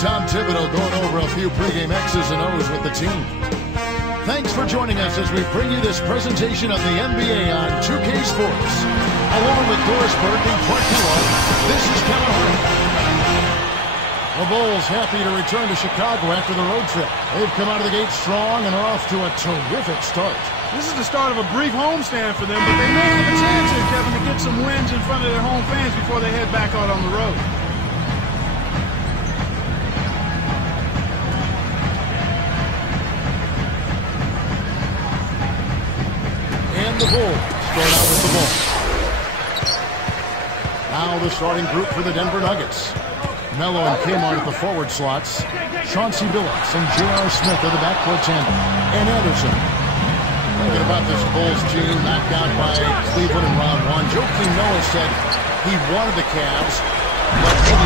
Tom Thibodeau going over a few pregame X's and O's with the team. Thanks for joining us as we bring you this presentation of the NBA on 2K Sports. Along with Doris Burke and Clark Kellogg, this is Kevin Hart. The Bulls happy to return to Chicago after the road trip. They've come out of the gate strong and are off to a terrific start. This is the start of a brief homestand for them, but they may have a chance here, Kevin, to get some wins in front of their home fans before they head back out on the road. And the Bulls start out with the ball. Now the starting group for the Denver Nuggets. Melo and Kmart at the forward slots. Chauncey Billups and J.R. Smith are the backcourt tandem. And Anderson. Thinking about this Bulls team knocked out by Cleveland in round one. Joakim Noah said he wanted the Cavs, but maybe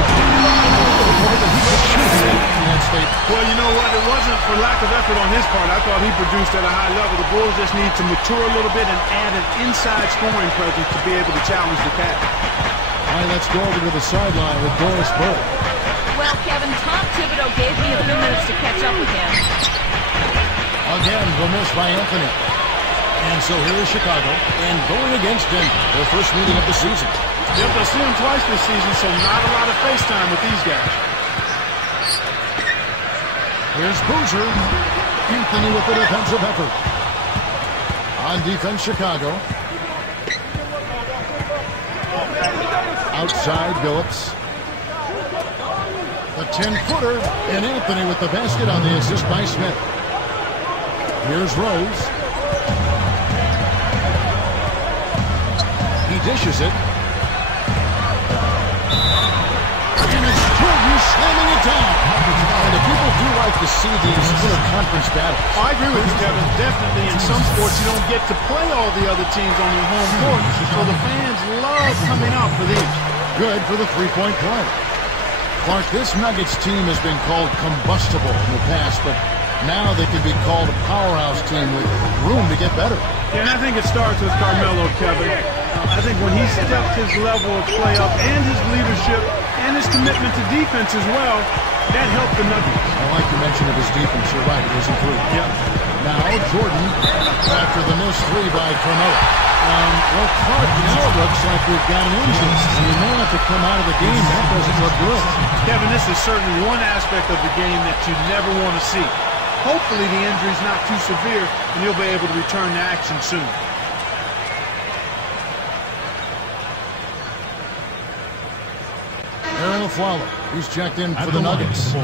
more than he could choose in that state. Well, you know what? It wasn't for lack of effort on his part. I thought he produced at a high level. The Bulls just need to mature a little bit and add an inside scoring presence to be able to challenge the Cavs. All right, let's go over to the sideline with Doris Burke. Well, Kevin, Tom Thibodeau gave me a few minutes to catch up with him. Again, the miss by Anthony. And so here is Chicago, and going against Denver, their first meeting of the season. Yep, they'll see them twice this season, so not a lot of FaceTime with these guys. Here's Boozer. Anthony with the defensive effort. On defense, Chicago. Outside, Billups. The 10-footer, and Anthony with the basket on the assist by Smith. Here's Rose. He dishes it. And it's Jordan slamming it down. And the people do like to see these inter-conference battles. I agree with you, Kevin. Definitely in some sports you don't get to play all the other teams on your home court. So the fans love coming out for these. Good for the three-point play. Clark, this Nuggets team has been called combustible in the past, but now they can be called a powerhouse team with room to get better. Yeah, and I think it starts with Carmelo, Kevin. I think when he stepped his level of play up and his leadership and his commitment to defense as well, that helped the Nuggets. I like your mention of his defense. You're right, it has improved. Yep. Now Jordan after the missed three by Carmelo. Well, Clark, now it looks like we've got an injury. And you may have to come out of the game. That doesn't look good. Kevin, this is certainly one aspect of the game that you never want to see. Hopefully the injury's not too severe and he'll be able to return to action soon. Aaron Aflalo, he's checked in for the Nuggets.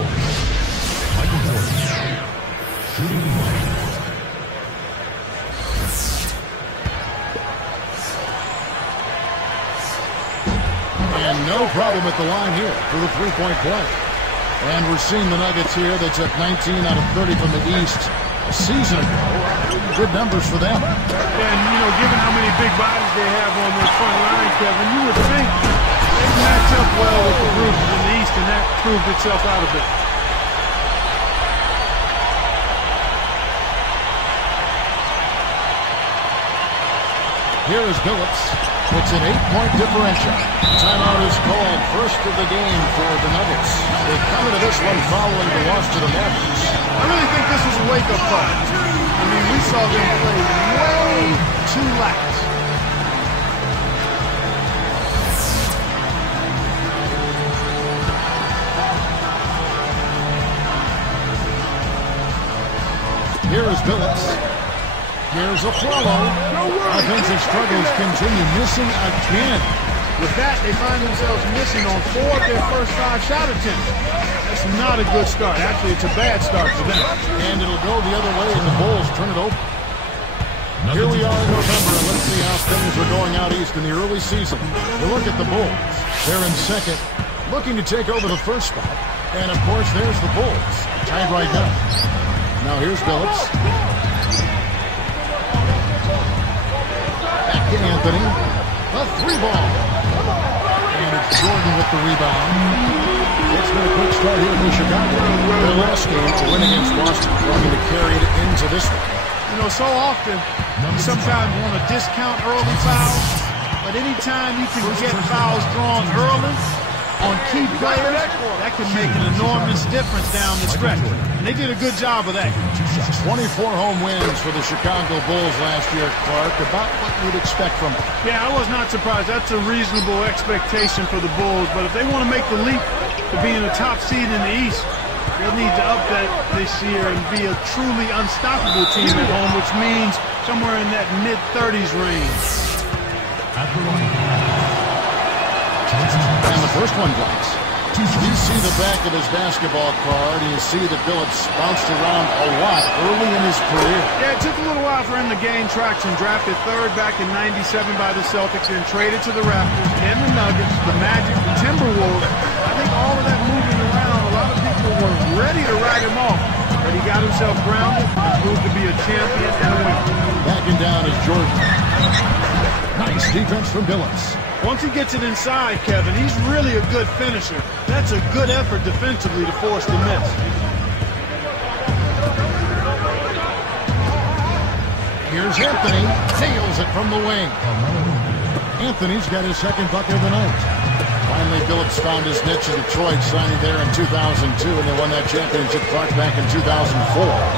And no problem at the line here for the three-point play. And we're seeing the Nuggets here. They took 19 out of 30 from the East a season ago. Good numbers for them. And, you know, given how many big bodies they have on their front line, Kevin, you would think they match up well with the group in the East, and that proved itself out a bit. Here is Billups. It's an 8-point differential. Timeout is called, first of the game for the Nuggets. They come into this one following the loss to the Mavericks. I really think this was a wake-up call. I mean, we saw them play way too lax. Here is Billups. Here's Aflalo. Offensive struggles continue, missing again. With that, they find themselves missing on 4 of their first 5 shot attempts. That's not a good start. Actually, it's a bad start for them. And it'll go the other way, and the Bulls turn it over. Here we are in November, and let's see how things are going out east in the early season. You look at the Bulls. They're in second, looking to take over the first spot. And, of course, there's the Bulls, tied right now. Now here's Billups. Back to Anthony. A 3-ball. And it's Jordan with the rebound. It's been a quick start here in Chicago. Their last game, a win against Boston, looking to carry it into this one. You know, so often, you sometimes want to discount early fouls, but anytime you can get fouls drawn early, on key players, that can make an enormous difference down the stretch. And they did a good job of that. 24 home wins for the Chicago Bulls last year, Clark. About what you'd expect from them. Yeah, I was not surprised. That's a reasonable expectation for the Bulls. But if they want to make the leap to being a top seed in the East, they'll need to up that this year and be a truly unstoppable team at home, which means somewhere in that mid-30s range. And the first one drops. You see the back of his basketball card. You see that Billups bounced around a lot early in his career. Yeah, it took a little while for him to gain traction. Drafted third back in '97 by the Celtics and traded to the Raptors and the Nuggets, the Magic, the Timberwolves. I think all of that moving around, a lot of people were ready to write him off. But he got himself grounded and proved to be a champion and a winner. Backing down is Jordan. Nice defense from Billups. Once he gets it inside, Kevin, he's really a good finisher. That's a good effort defensively to force the miss. Here's Anthony. Nails it from the wing. Anthony's got his second bucket of the night. Finally, Billups found his niche in Detroit, signing there in 2002, and they won that championship back in 2004.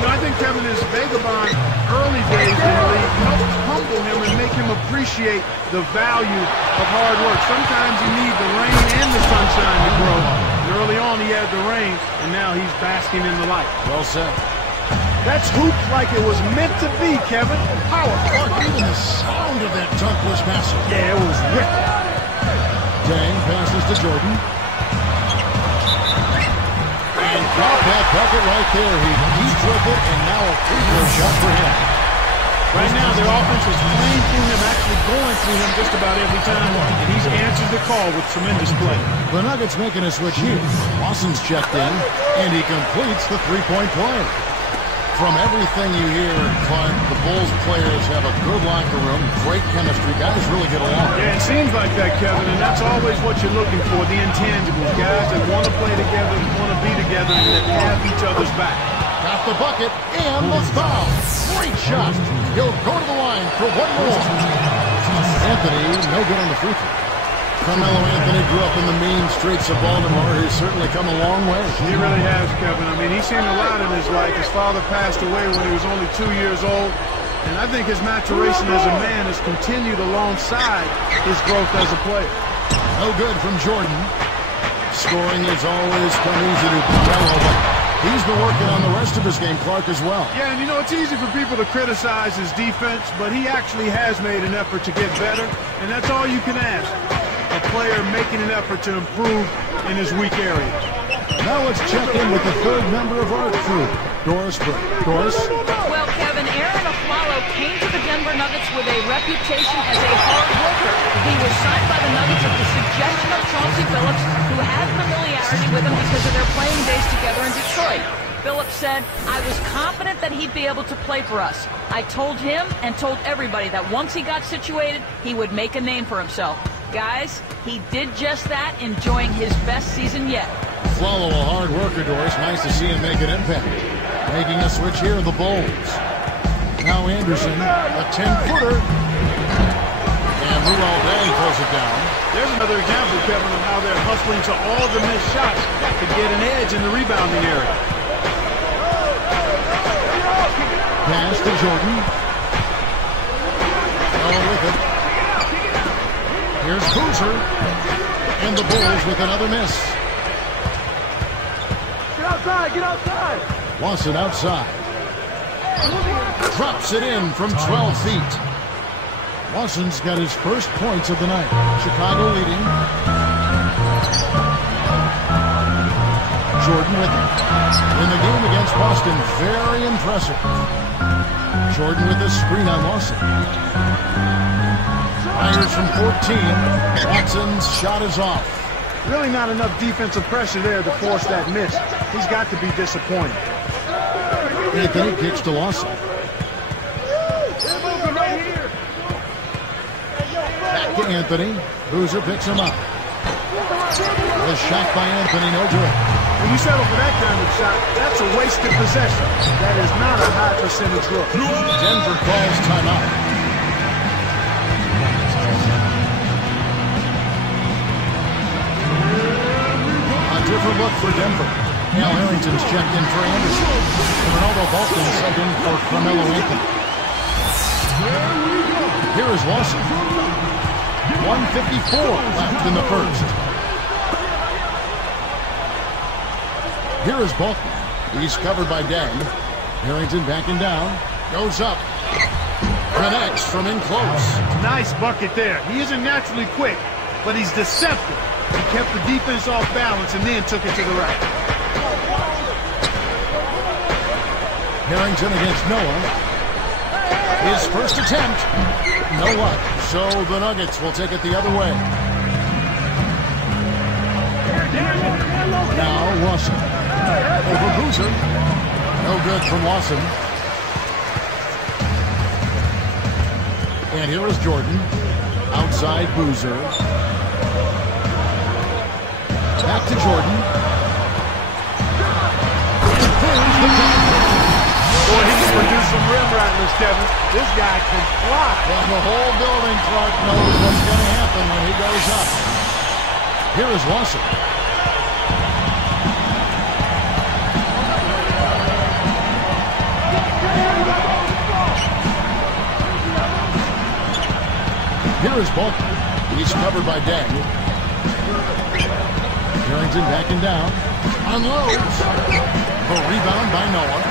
I think Kevin is vagabond early days in the league helped humble him and make him appreciate the value of hard work. Sometimes you need the rain and the sunshine to grow. And early on, he had the rain, and now he's basking in the light. Well said. That's hoop like it was meant to be, Kevin. Powerful. Even the sound of that dunk was massive. Yeah, it was wicked. Dang passes to Jordan. And got that bucket right there. He's with it, and now a free throw shot for him. Right now, their offense is playing through him, actually going through him just about every time, and he's answered the call with tremendous play. The Nuggets making a switch here. Lawson's checked in, and he completes the three-point play. From everything you hear, Clark, the Bulls players have a good locker room, great chemistry. Guys really get along. Yeah, it seems like that, Kevin, and that's always what you're looking for, the intangibles. Guys that want to play together, want to be together, and that have each other's back. Got the bucket and the foul. Great shot. He'll go to the line for one more. Anthony, no good on the free throw. Carmelo Anthony grew up in the mean streets of Baltimore. He's certainly come a long way. He really has, Kevin. I mean, he's seen a lot in his life. His father passed away when he was only 2 years old. And I think his maturation as a man has continued alongside his growth as a player. No good from Jordan. Scoring has always come easy to Carmelo, but he's been working on the rest of his game, Clark, as well. Yeah, and you know, it's easy for people to criticize his defense, but he actually has made an effort to get better, and that's all you can ask. A player making an effort to improve in his weak areas. Now let's check in with the third member of our crew, Doris Burke. Doris? Well, Kevin, Aaron Aflalo came to the Denver Nuggets with a reputation as a hard worker. He was signed by the Nuggets at the suggestion of Chauncey Billups, who had familiarity with him because of their playing days together in Detroit. Billups said, I was confident that he'd be able to play for us. I told him and told everybody that once he got situated, he would make a name for himself. Guys, he did just that, enjoying his best season yet. Aflalo, a hard worker, Doris. Nice to see him make an impact. Making a switch here, the Bulls. Now Anderson, a 10-footer. And Luol Deng pulls it down. There's another example, Kevin, of how they're hustling to all the missed shots to get an edge in the rebounding area. Pass to Jordan. Oh, with it. Here's Boozer. And the Bulls with another miss. Get outside, get outside! Lawson outside. Drops it in from 12 feet. Lawson's got his first points of the night. Chicago leading. Jordan with it. In the game against Boston, very impressive. Jordan with a screen on Lawson. Fires from 14. Watson's shot is off. Really not enough defensive pressure there to force that miss. He's got to be disappointed. Anthony kicks to Lawson. Back to Anthony. Boozer picks him up. The shot by Anthony, no good. When you settle for that kind of shot, that's a wasted possession. That is not a high percentage look. Denver calls timeout. look for Denver. Al Harrington's checked in for Anderson. And Ronaldo Bolton sent in for Carmelo Anthony. Here is Lawson. 1:54 left in the first. Here is Bolton. He's covered by Deng. Harrington backing down. Goes up. Connects from in close. Nice bucket there. He isn't naturally quick, but he's deceptive. He kept the defense off balance and then took it to the rack. Harrington against Noah. His first attempt. No luck. So the Nuggets will take it the other way. Now Lawson. Over Boozer. No good from Lawson. And here is Jordan. Outside Boozer. Back to Jordan. Boy, he can produce some rim rattlers, Kevin. This guy can fly. Well, the whole building, Clark, knows what's going to happen when he goes up. Here is Lawson. Here is Bolton. He's covered by Deng. Harrington backing down. Unloads. The rebound by Noah.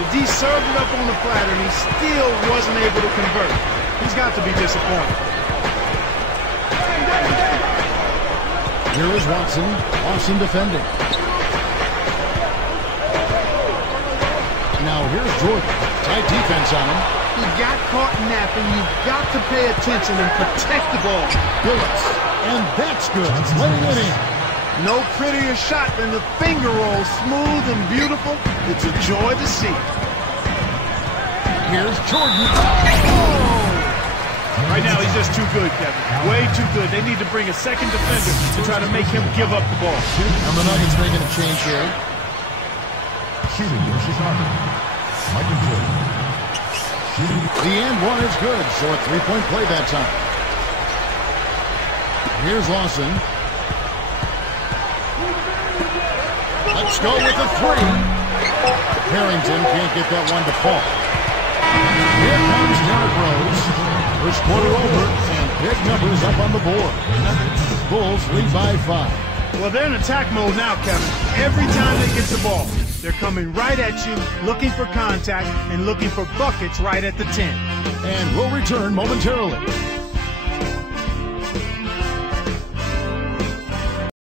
The D served it up on the platter, and he still wasn't able to convert. He's got to be disappointed. Here is Watson. Watson defending. Now here's Jordan. Tight defense on him. He got caught napping. You've got to pay attention and protect the ball. Billups. And that's good. Laying it in. No prettier shot than the finger roll. Smooth and beautiful. It's a joy to see. Here's Jordan. Right now, he's just too good, Kevin. Way too good. They need to bring a second defender to try to make him give up the ball. And the Nuggets making a change here. Shooting for Chicago, Michael Jordan. The and one is good, so a three-point play that time. Here's Lawson. Let's go with the three. Harrington can't get that one to fall. Here comes Derrick Rose. First quarter over, and big numbers up on the board. Bulls lead by 5. Well, they're in attack mode now, Kevin. Every time they get the ball, they're coming right at you, looking for contact, and looking for buckets right at the 10. And we'll return momentarily.